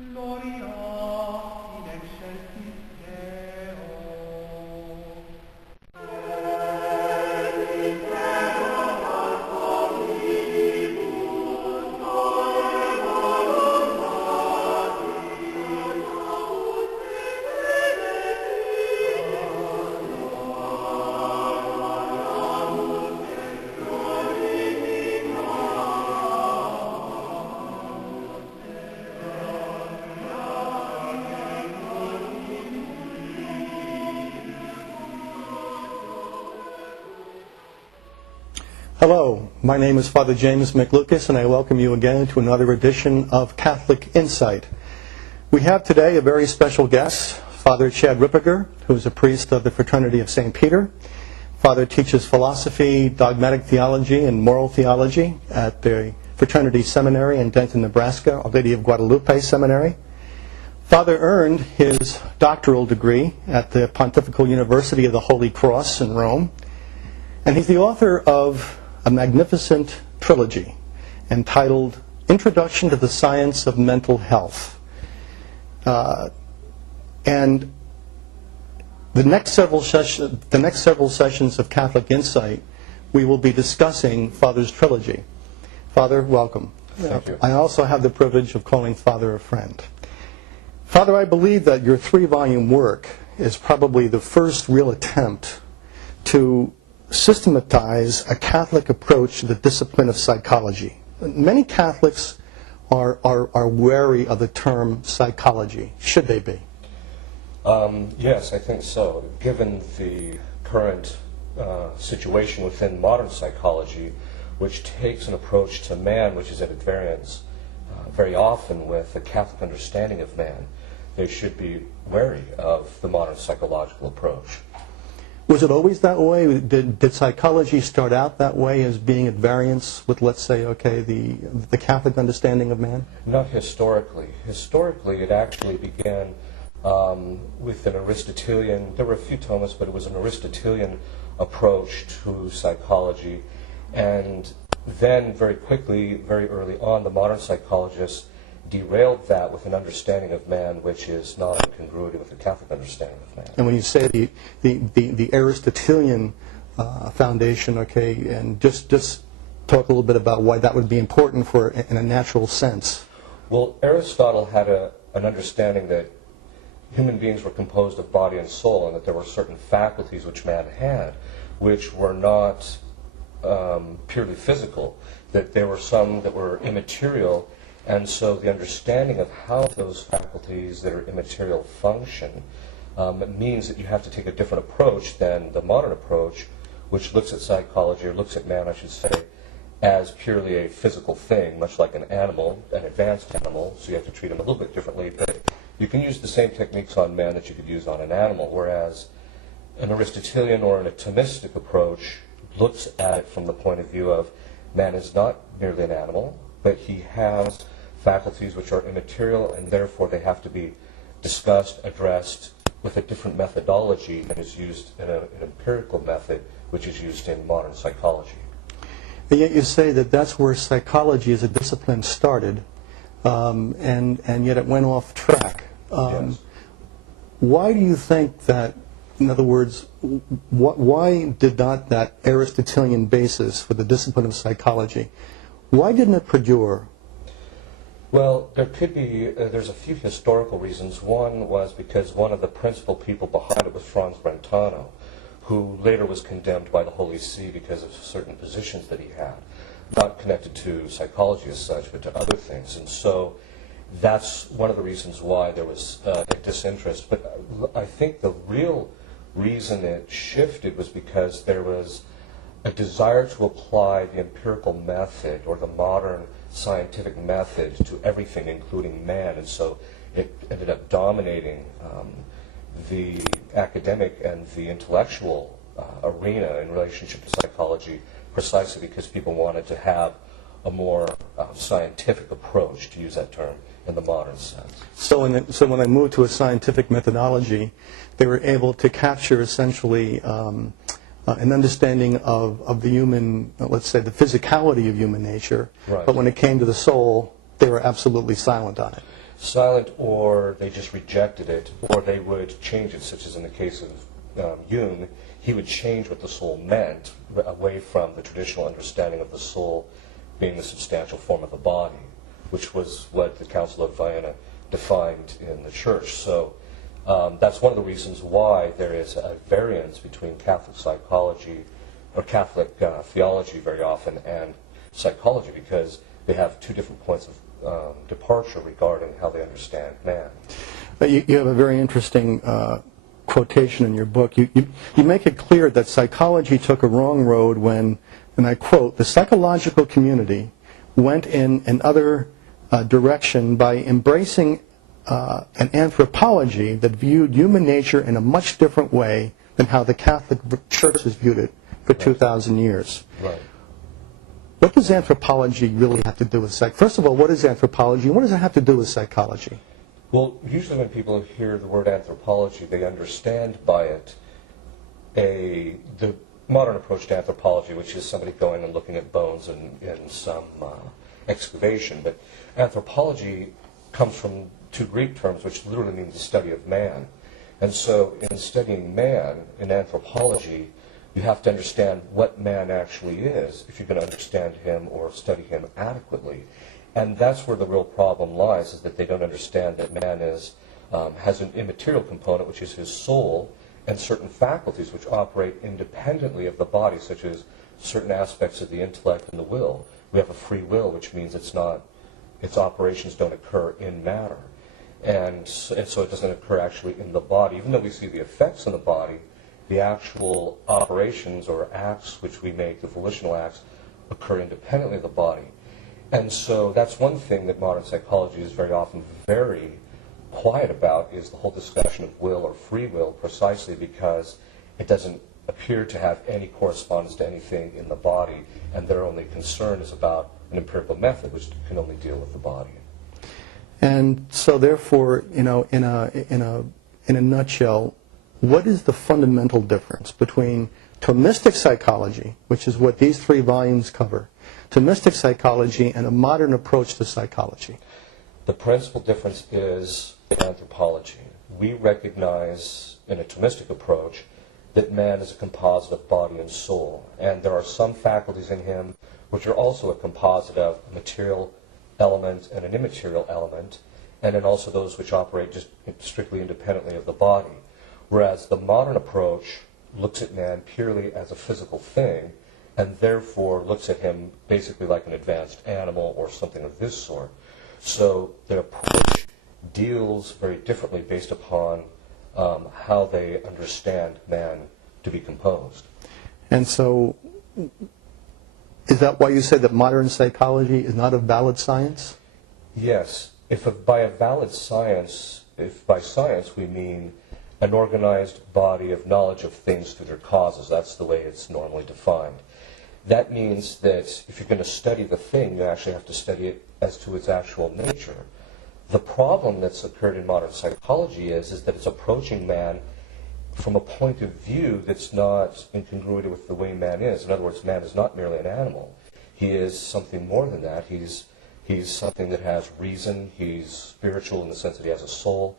Gloria in excelsis Deo. Hello, my name is Father James McLucas, and I welcome you again to another edition of Catholic Insight. We have today a very special guest, Father Chad Ripperger, who is a priest of the Fraternity of St. Peter. Father teaches philosophy, dogmatic theology, and moral theology at the Fraternity Seminary in Denton, Nebraska, Our Lady of Guadalupe Seminary. Father earned his doctoral degree at the Pontifical University of the Holy Cross in Rome, and he's the author of a magnificent trilogy entitled Introduction to the Science of Mental Health. And the next several sessions of Catholic Insight, we will be discussing Father's trilogy. Father, welcome. Thank you. I also have the privilege of calling Father a friend. Father, I believe that your 3-volume work is probably the first real attempt to systematize a Catholic approach to the discipline of psychology. Many Catholics are wary of the term psychology. Should they be? Yes, I think so. Given the current situation within modern psychology, which takes an approach to man which is at variance very often with the Catholic understanding of man, they should be wary of the modern psychological approach. Was it always that way? Did psychology start out that way, as being at variance with, let's say, the Catholic understanding of man? Not historically. Historically, it actually began with an Aristotelian, there were a few Thomists, but it was an Aristotelian approach to psychology. And then very quickly, very early on, the modern psychologists derailed that with an understanding of man which is not incongruity with the Catholic understanding of man. And when you say the Aristotelian foundation, and just talk a little bit about why that would be important in a natural sense. Well, Aristotle had an understanding that human beings were composed of body and soul, and that there were certain faculties which man had which were not purely physical, that there were some that were immaterial. And so the understanding of how those faculties that are immaterial function means that you have to take a different approach than the modern approach, which looks at psychology, or looks at man, I should say, as purely a physical thing, much like an animal, an advanced animal, so you have to treat him a little bit differently. But you can use the same techniques on man that you could use on an animal, whereas an Aristotelian or an Thomistic approach looks at it from the point of view of man is not merely an animal, but he has faculties which are immaterial, and therefore they have to be discussed, addressed with a different methodology than is used in an empirical method, which is used in modern psychology. And yet you say that that's where psychology as a discipline started, and yet it went off track. Yes. Why do you think that, in other words, why did not that Aristotelian basis for the discipline of psychology, why didn't it perdure? Well, there could be, there's a few historical reasons. One was because one of the principal people behind it was Franz Brentano, who later was condemned by the Holy See because of certain positions that he had, not connected to psychology as such, but to other things. And so that's one of the reasons why there was a disinterest. But I think the real reason it shifted was because there was a desire to apply the empirical method, or the modern scientific method, to everything, including man. And so it ended up dominating the academic and the intellectual arena in relationship to psychology, precisely because people wanted to have a more scientific approach, to use that term, in the modern sense. So when they moved to a scientific methodology, they were able to capture essentially an understanding of the human, let's say, the physicality of human nature. Right. But when it came to the soul, they were absolutely silent on it. silent, or they just rejected it, or they would change it, such as in the case of Jung. He would change what the soul meant away from the traditional understanding of the soul being the substantial form of the body, which was what the Council of Vienna defined in the Church. So that's one of the reasons why there is a variance between Catholic psychology, or Catholic theology very often, and psychology, because they have two different points of departure regarding how they understand man. You have a very interesting quotation in your book. You make it clear that psychology took a wrong road when, and I quote, "the psychological community went in another direction by embracing an anthropology that viewed human nature in a much different way than how the Catholic Church has viewed it for 2,000 years. Right. What does anthropology really have to do with psych? First of all, what is anthropology, and what does it have to do with psychology? Well, usually when people hear the word anthropology, they understand by it the modern approach to anthropology, which is somebody going and looking at bones in some excavation. But anthropology comes from two Greek terms, which literally means the study of man. And so in studying man, in anthropology, you have to understand what man actually is if you're going to understand him or study him adequately. And that's where the real problem lies, is that they don't understand that man has an immaterial component, which is his soul, and certain faculties which operate independently of the body, such as certain aspects of the intellect and the will. We have a free will, which means its operations don't occur in matter. And so it doesn't occur actually in the body. Even though we see the effects in the body, the actual operations or acts which we make, the volitional acts, occur independently of the body. And so that's one thing that modern psychology is very often very quiet about, is the whole discussion of will or free will, precisely because it doesn't appear to have any correspondence to anything in the body, and their only concern is about an empirical method which can only deal with the body. And so therefore, in a nutshell, what is the fundamental difference between Thomistic psychology, which is what these 3 volumes cover, Thomistic psychology, and a modern approach to psychology? The principal difference is anthropology. We recognize in a Thomistic approach that man is a composite of body and soul, and there are some faculties in him which are also a composite of a material element and an immaterial element, and then also those which operate just strictly independently of the body. Whereas the modern approach looks at man purely as a physical thing, and therefore looks at him basically like an advanced animal or something of this sort. So the approach deals very differently based upon how they understand man to be composed. And so, is that why you said that modern psychology is not a valid science? Yes. If by science we mean an organized body of knowledge of things through their causes, that's the way it's normally defined. That means that if you're going to study the thing, you actually have to study it as to its actual nature. The problem that's occurred in modern psychology is that it's approaching man from a point of view that's not in congruity with the way man is. In other words, man is not merely an animal. He is something more than that. He's something that has reason. He's spiritual in the sense that he has a soul.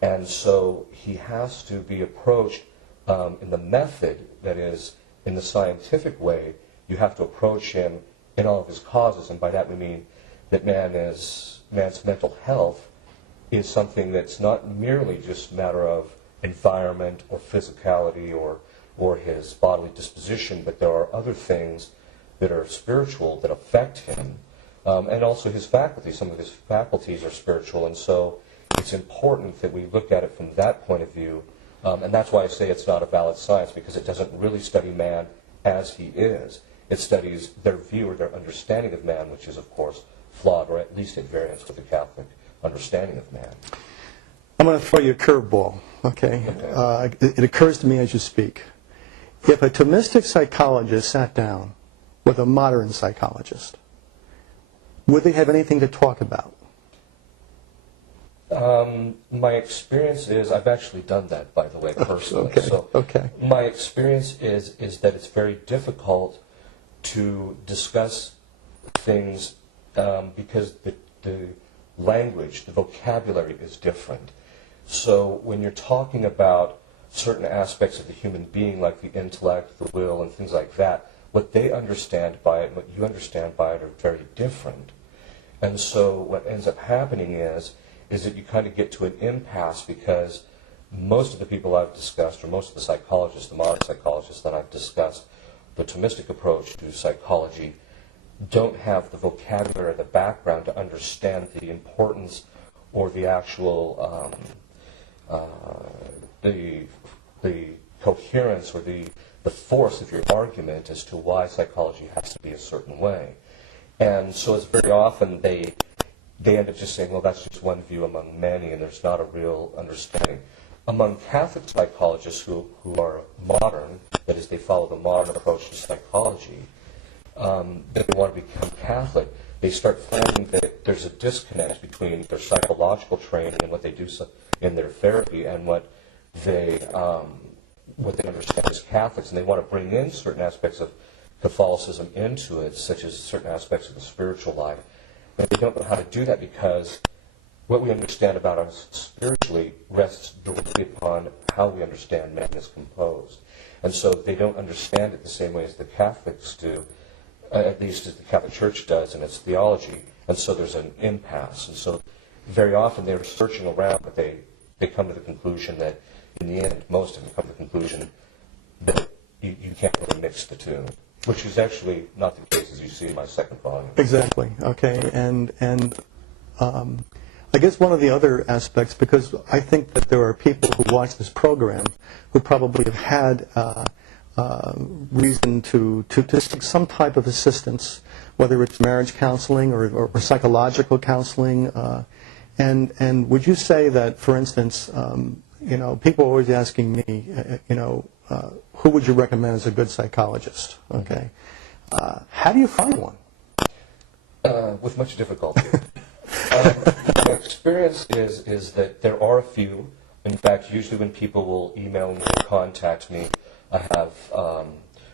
And so he has to be approached in the method, that is, in the scientific way. You have to approach him in all of his causes, and by that we mean that man's mental health is something that's not merely just a matter of environment or physicality or his bodily disposition, but there are other things that are spiritual that affect him, and also his faculties. Some of his faculties are spiritual, and so it's important that we look at it from that point of view, and that's why I say it's not a valid science, because it doesn't really study man as he is. It studies their view or their understanding of man, which is, of course, flawed, or at least at variance with the Catholic understanding of man. I'm going to throw you a curveball, okay? It occurs to me as you speak. If a Thomistic psychologist sat down with a modern psychologist, would they have anything to talk about? My experience is, I've actually done that, by the way, personally. Okay. My experience is that it's very difficult to discuss things because the language, the vocabulary is different. So when you're talking about certain aspects of the human being, like the intellect, the will, and things like that, what they understand by it and what you understand by it are very different. And so what ends up happening is that you kind of get to an impasse, because most of the people I've discussed, or most of the psychologists, the modern psychologists that I've discussed, the Thomistic approach to psychology, don't have the vocabulary or the background to understand the importance or the actual the coherence or the force of your argument as to why psychology has to be a certain way. And so it's very often they end up just saying, well, that's just one view among many, and there's not a real understanding. Among Catholic psychologists who are modern, that is, they follow the modern approach to psychology, they want to become Catholic, they start finding that there's a disconnect between their psychological training and what they do in their therapy and what they understand as Catholics, and they want to bring in certain aspects of Catholicism into it, such as certain aspects of the spiritual life. But they don't know how to do that, because what we understand about us spiritually rests directly upon how we understand man is composed. And so they don't understand it the same way as the Catholics do, at least as the Catholic Church does in its theology. And so there's an impasse. And so very often they're searching around, but they come to the conclusion that, in the end, most of them come to the conclusion that you can't really mix the two, which is actually not the case, as you see in my second volume. Exactly. Okay. And I guess one of the other aspects, because I think that there are people who watch this program who probably have had reason to seek some type of assistance, whether it's marriage counseling or psychological counseling. And would you say that, for instance, people are always asking me, who would you recommend as a good psychologist? Okay. How do you find one? With much difficulty. My experience is that there are a few. In fact, usually when people will email me or contact me, I have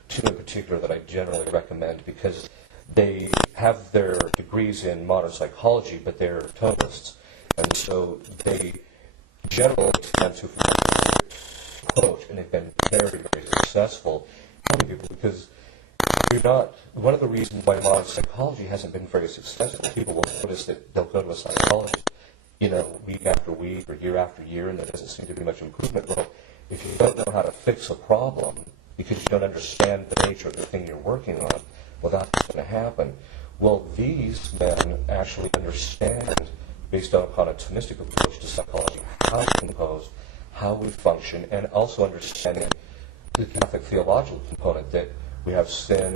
two in particular that I generally recommend, because they have their degrees in modern psychology, but they're Thomists. And so they generally tend to approach, and they've been very, very successful helping people, because you're not, one of the reasons why modern psychology hasn't been very successful, people will notice that they'll go to a psychologist, week after week or year after year, and there doesn't seem to be much improvement. Well, if you don't know how to fix a problem because you don't understand the nature of the thing you're working on, well, that's what's going to happen. Well, these men actually understand, based upon a Thomistic approach to psychology, how we compose, how we function, and also understanding the Catholic theological component, that we have sin,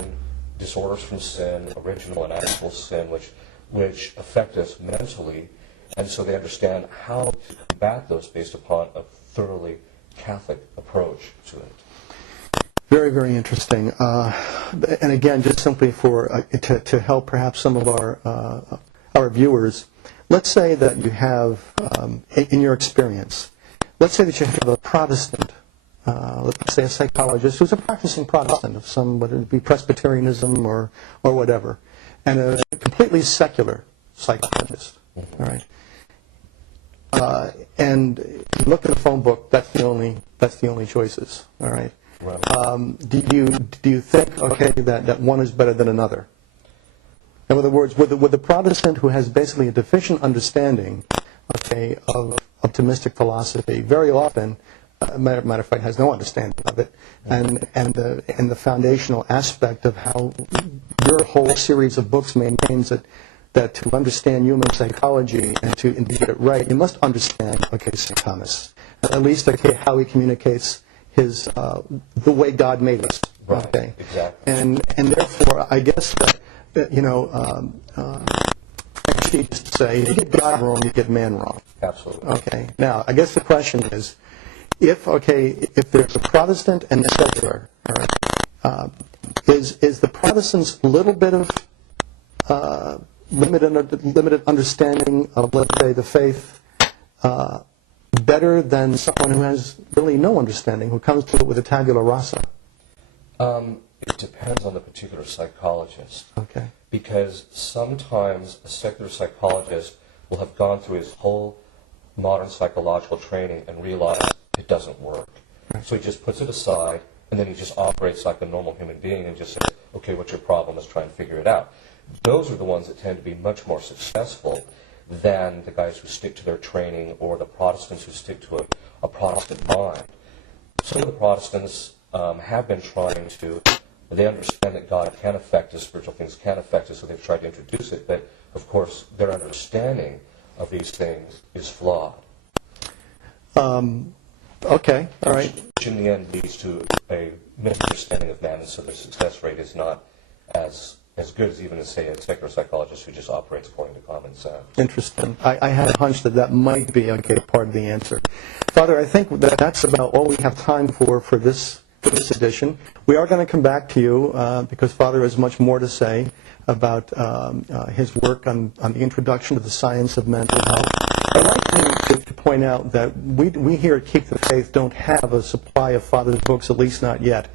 disorders from sin, original and actual sin, which affect us mentally, and so they understand how to combat those based upon a thoroughly Catholic approach to it. Very, very interesting. And again, just simply to help perhaps some of our viewers, let's say that you have, in your experience, let's say that you have a Protestant, let's say a psychologist who's a practicing Protestant of some, whether it be Presbyterianism or whatever, and a completely secular psychologist. All right. And you look at the phone book. That's the only choices. All right. Right. Do you think that one is better than another? In other words, with the Protestant who has basically a deficient understanding, of Thomistic philosophy, very often, matter of fact, has no understanding of it, and the foundational aspect of how your whole series of books maintains that to understand human psychology and to get it right, you must understand, St. Thomas, at least how he communicates his the way God made us. Right. Okay. Exactly. And therefore, I guess that actually, just to say, you get God wrong, you get man wrong. Absolutely. Okay. Now, I guess the question is, if there's a Protestant and a secular, all right, is the Protestant's little bit of limited understanding of, let's say, the faith better than someone who has really no understanding, who comes to it with a tabula rasa? It depends on the particular psychologist. Okay. Because sometimes a secular psychologist will have gone through his whole modern psychological training and realized it doesn't work. So he just puts it aside, and then he just operates like a normal human being and just says, okay, what's your problem? Let's try and figure it out. Those are the ones that tend to be much more successful than the guys who stick to their training or the Protestants who stick to a Protestant mind. Some of the Protestants have been trying to, they understand that God can affect us, spiritual things can affect us, so they've tried to introduce it, but of course their understanding of these things is flawed. Okay, all right. Which in the end leads to a misunderstanding of man, and so their success rate is not as good as even, say, a secular psychologist who just operates according to common sense. Interesting. I had a hunch that might be part of the answer. Father, I think that's about all we have time for this edition. We are going to come back to you because Father has much more to say about his work on the introduction to the science of mental health. I'd like to point out that we here at Keep the Faith don't have a supply of Father's books, at least not yet.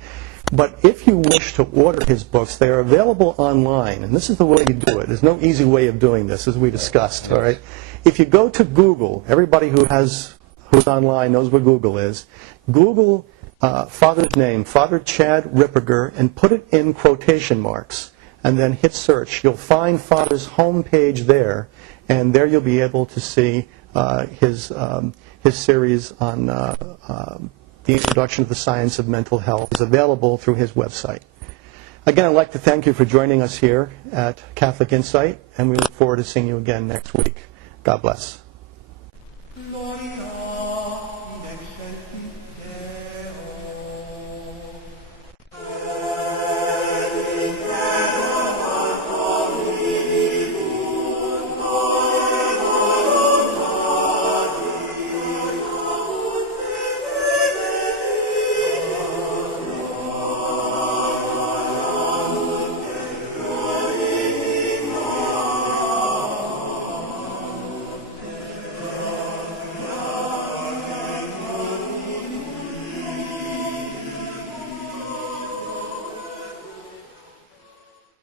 But if you wish to order his books, they are available online, and this is the way you do it. There's no easy way of doing this, as we discussed. All right. If you go to Google, everybody who's online knows what Google is. Google Father's name, Father Chad Ripperger, and put it in quotation marks, and then hit search. You'll find Father's homepage there, and there you'll be able to see his series on the introduction to the science of mental health is available through his website. Again, I'd like to thank you for joining us here at Catholic Insight, and we look forward to seeing you again next week. God bless. Gloria